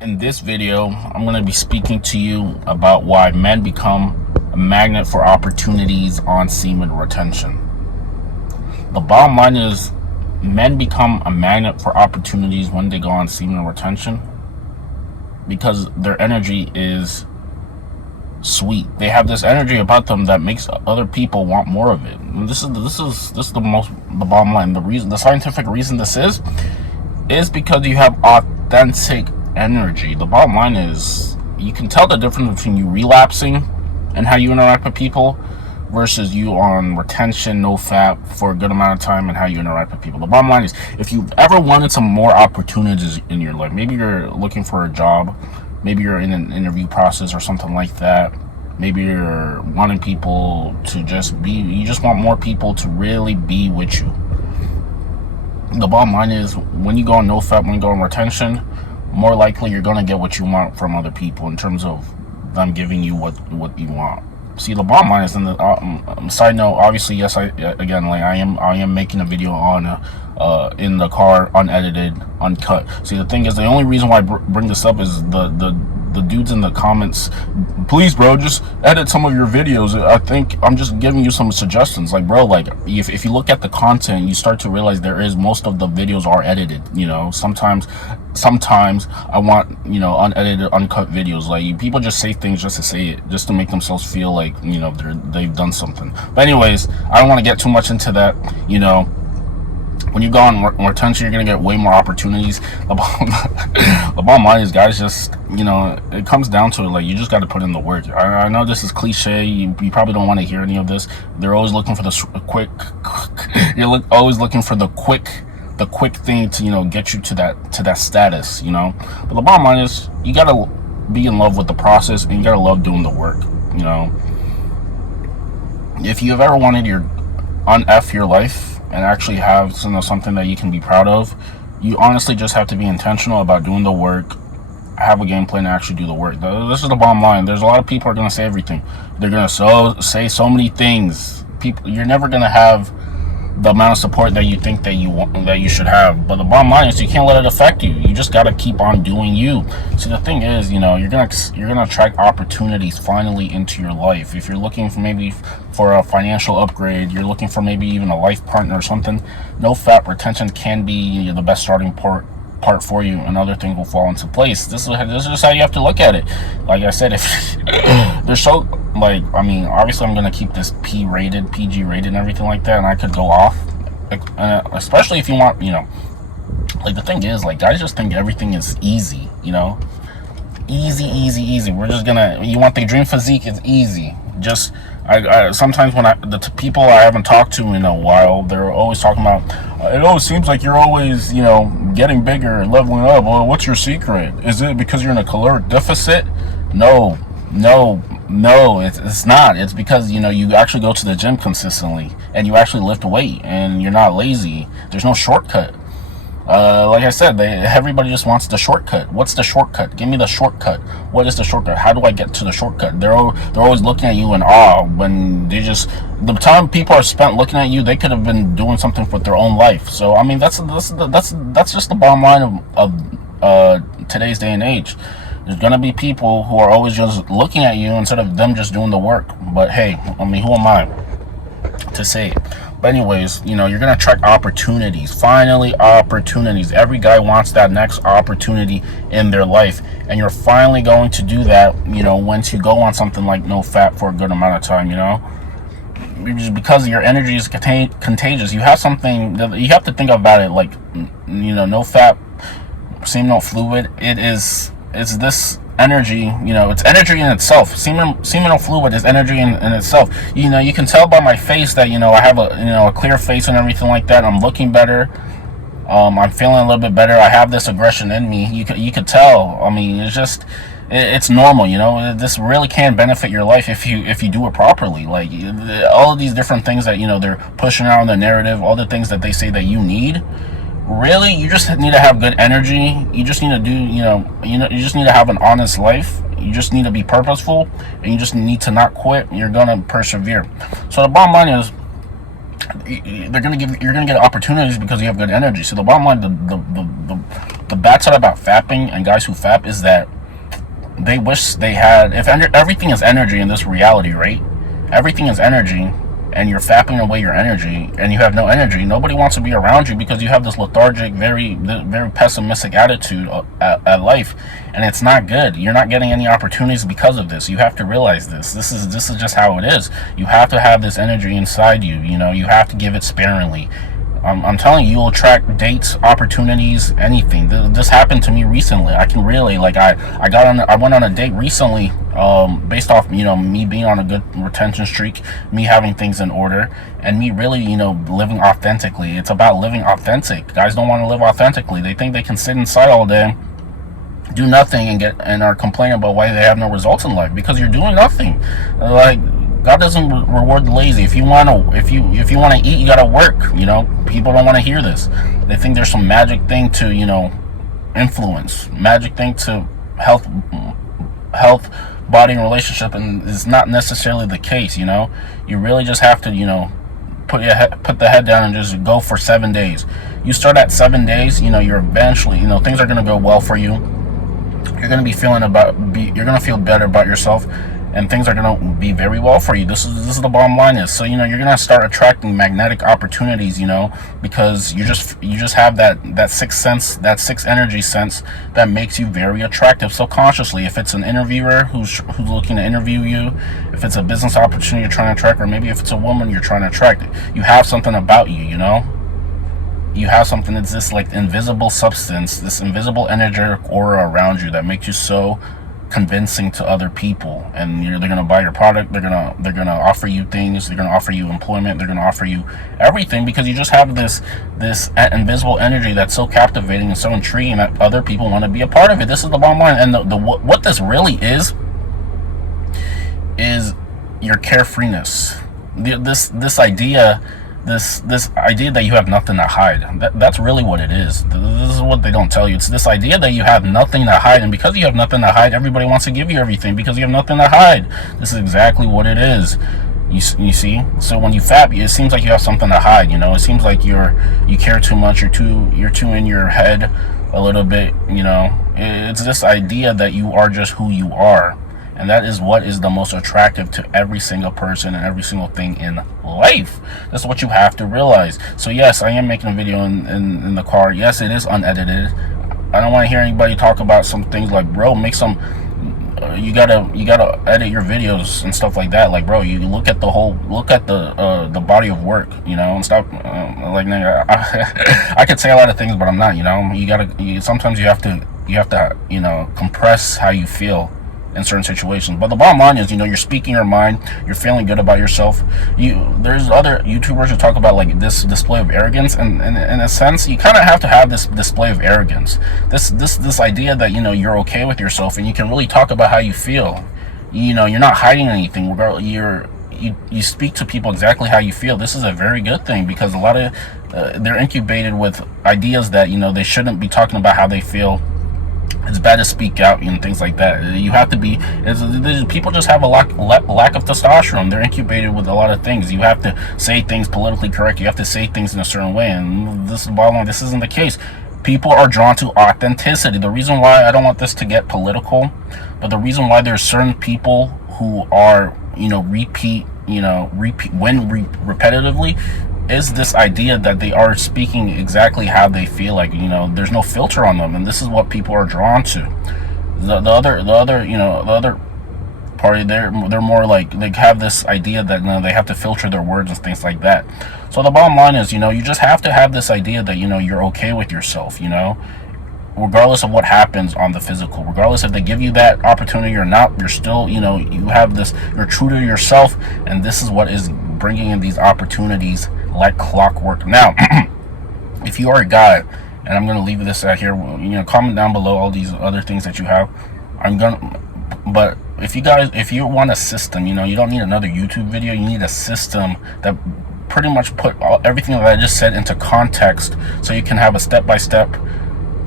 In this video, I'm going to be speaking to you about why men become a magnet for opportunities on semen retention. The bottom line is, men become a magnet for opportunities when they go on semen retention because their energy is sweet. They have this energy about them that makes other people want more of it. And this is the bottom line. The scientific reason this is because you have authentic energy. The bottom line is, you can tell the difference between you relapsing and how you interact with people versus you on retention, no fap, for a good amount of time, and how you interact with people. The bottom line is, if you've ever wanted some more opportunities in your life, maybe you're looking for a job, maybe you're in an interview process or something like that, maybe you're wanting people to you just want more people to really be with you. The bottom line is, when you go on no fap, when you go on retention, more likely you're going to get what you want from other people in terms of them giving you what you want. See, the bottom line is, in the side note, obviously, yes, I am making a video on in the car, unedited, uncut. See, the thing is, the only reason why I bring this up is the dudes in the comments, please bro, just edit some of your videos. I think I'm just giving you some suggestions. Like, bro, like, if you look at the content, you start to realize most of the videos are edited. Sometimes I want, unedited, uncut videos. Like, people just say things just to say it, just to make themselves feel like, they've done something. But anyways, I don't want to get too much into that. When you go on retention, you're going to get way more opportunities. The bottom line is, guys, just, it comes down to it. Like, you just got to put in the work. I know this is cliche. You probably don't want to hear any of this. They're always looking for the quick. Always looking for the quick thing to, get you to that status, But the bottom line is, you got to be in love with the process, and you got to love doing the work, If you've ever wanted your un-F your life and actually have something that you can be proud of, you honestly just have to be intentional about doing the work, have a game plan, and actually do the work. This is the bottom line. There's a lot of people who are going to say everything. They're going to say so many things. You're never going to have the amount of support that you think that you should have. But the bottom line is, you can't let it affect you. You just got to keep on doing you. See, the thing is, you're gonna attract opportunities finally into your life. If you're looking for a financial upgrade, you're looking for maybe even a life partner or something, no fap retention can be the best starting part for you, and other things will fall into place. This is just how you have to look at it. Like I said, if there's obviously I'm gonna keep this PG rated and everything like that, and I could go off, especially if you want, like, the thing is, like, guys just think everything is easy, easy. We're just gonna, you want the dream physique, it's easy. Just I sometimes when the people I haven't talked to in a while, they're always talking about, it always seems like you're always, getting bigger, leveling up. Well, what's your secret? Is it because you're in a caloric deficit? No, it's not. It's because, you actually go to the gym consistently, and you actually lift weight, and you're not lazy. There's no shortcut. Like I said, everybody just wants the shortcut. What's the shortcut? Give me the shortcut. What is the shortcut? How do I get to the shortcut? They're always looking at you in awe, when the time people are spent looking at you, they could have been doing something with their own life. So, I mean, that's just the bottom line of today's day and age. There's gonna be people who are always just looking at you instead of them just doing the work. But hey, I mean, who am I to say it? But anyways, you're going to attract opportunities. Finally, opportunities. Every guy wants that next opportunity in their life. And you're finally going to do that, once you go on something like no fap for a good amount of time, because your energy is contagious. You have something that you have to think about it like, no fap, seminal fluid. It's this energy, it's energy in itself. Seminal fluid is energy in itself. You can tell by my face that, I have a clear face and everything like that. I'm looking better. I'm feeling a little bit better. I have this aggression in me. You could tell. I mean, it's normal. This really can benefit your life if you do it properly. Like, all of these different things that, they're pushing out on the narrative, all the things that they say that you need. Really, you just need to have good energy. You just need to do, you just need to have an honest life. You just need to be purposeful, and you just need to not quit. You're gonna persevere. So the bottom line is, you're gonna get opportunities because you have good energy. So the bottom line, the bad side about fapping and guys who fap is that they wish they had, if everything is energy in this reality, right? Everything is energy, and you're fapping away your energy, and you have no energy. Nobody wants to be around you because you have this lethargic, very pessimistic attitude at life, and it's not good. You're not getting any opportunities because of this. You have to realize this. This is just how it is. You have to have this energy inside you. You know, you have to give it sparingly. I'm telling you, you'll attract dates, opportunities, anything. This happened to me recently. I can really, like, I went on a date recently, based off, you know, me being on a good retention streak, me having things in order, and me really, you know, living authentically. It's about living authentic. Guys don't want to live authentically. They think they can sit inside all day, do nothing, and are complaining about why they have no results in life, because you're doing nothing. Like, God doesn't reward the lazy. If you want to eat, you gotta work. You know, people don't want to hear this. They think there's some magic thing to, you know, influence, magic thing to health, body, and relationship, and it's not necessarily the case. You know, you really just have to, you know, put the head down and just go for 7 days. You start at 7 days, you know, you're eventually, you know, things are gonna go well for you. You're gonna you're gonna feel better about yourself, and things are going to be very well for you. This is the bottom line is. So, you know, you're going to start attracting magnetic opportunities, you know, because you just have that sixth sense, that sixth energy sense that makes you very attractive subconsciously. If it's an interviewer who's looking to interview you, if it's a business opportunity you're trying to attract, or maybe if it's a woman you're trying to attract, you have something about you, you know. You have something that's this, like, invisible substance, this invisible energetic aura around you that makes you so convincing to other people, and they're gonna buy your product. They're gonna offer you things. They're gonna offer you employment. They're gonna offer you everything because you just have this invisible energy that's so captivating and so intriguing that other people want to be a part of it. This is the bottom line, and what this really is your carefreeness. This idea that you have nothing to hide. That's really what it is. This is what they don't tell you. It's this idea that you have nothing to hide, and because you have nothing to hide, everybody wants to give you everything because you have nothing to hide. This is exactly what it is. You see. So when you fap, it seems like you have something to hide. You know, it seems like you care too much. You're too in your head a little bit. You know, it's this idea that you are just who you are. And that is what is the most attractive to every single person and every single thing in life. That's what you have to realize. So yes, I am making a video in the car. Yes, it is unedited. I don't want to hear anybody talk about some things like, bro, make some, you gotta edit your videos and stuff like that. Like, bro, you look at the body of work, you know, and stop, like, I could say a lot of things, but I'm not, you know. Sometimes you have to, you know, compress how you feel in certain situations. But the bottom line is, you know, you're speaking your mind, you're feeling good about yourself. There's other YouTubers who talk about, like, this display of arrogance, and in a sense you kind of have to have this display of arrogance, this idea that, you know, you're okay with yourself and you can really talk about how you feel. You know, you're not hiding anything. You speak to people exactly how you feel. This is a very good thing because a lot of they're incubated with ideas that, you know, they shouldn't be talking about how they feel. It's bad to speak out and things like that. You have to be. People just have a lack of testosterone. They're incubated with a lot of things. You have to say things politically correct. You have to say things in a certain way, and this is the bottom line. This isn't the case. People are drawn to authenticity. The reason why I don't want this to get political, but the reason why there's certain people who are, you know, repeat repetitively, is this idea that they are speaking exactly how they feel. Like, you know, there's no filter on them, and this is what people are drawn to. The other party, they're more like, they have this idea that, you know, they have to filter their words and things like that. So the bottom line is, you know, you just have to have this idea that, you know, you're okay with yourself, you know, regardless of what happens on the physical, regardless if they give you that opportunity or not. You're still, you know, you have this, you're true to yourself, and this is what is bringing in these opportunities like clockwork. Now, if you are a guy, and I'm going to leave this out here, you know, comment down below all these other things that you have. But if you want a system, you know, you don't need another YouTube video. You need a system that pretty much put everything that I just said into context, so you can have a step-by-step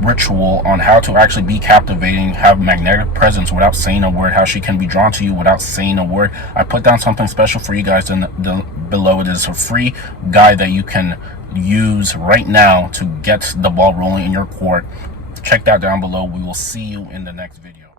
ritual on how to actually be captivating, have magnetic presence without saying a word, how she can be drawn to you without saying a word. I put down something special for you guys below. It is a free guide that you can use right now to get the ball rolling in your court. Check that down below. We will see you in the next video.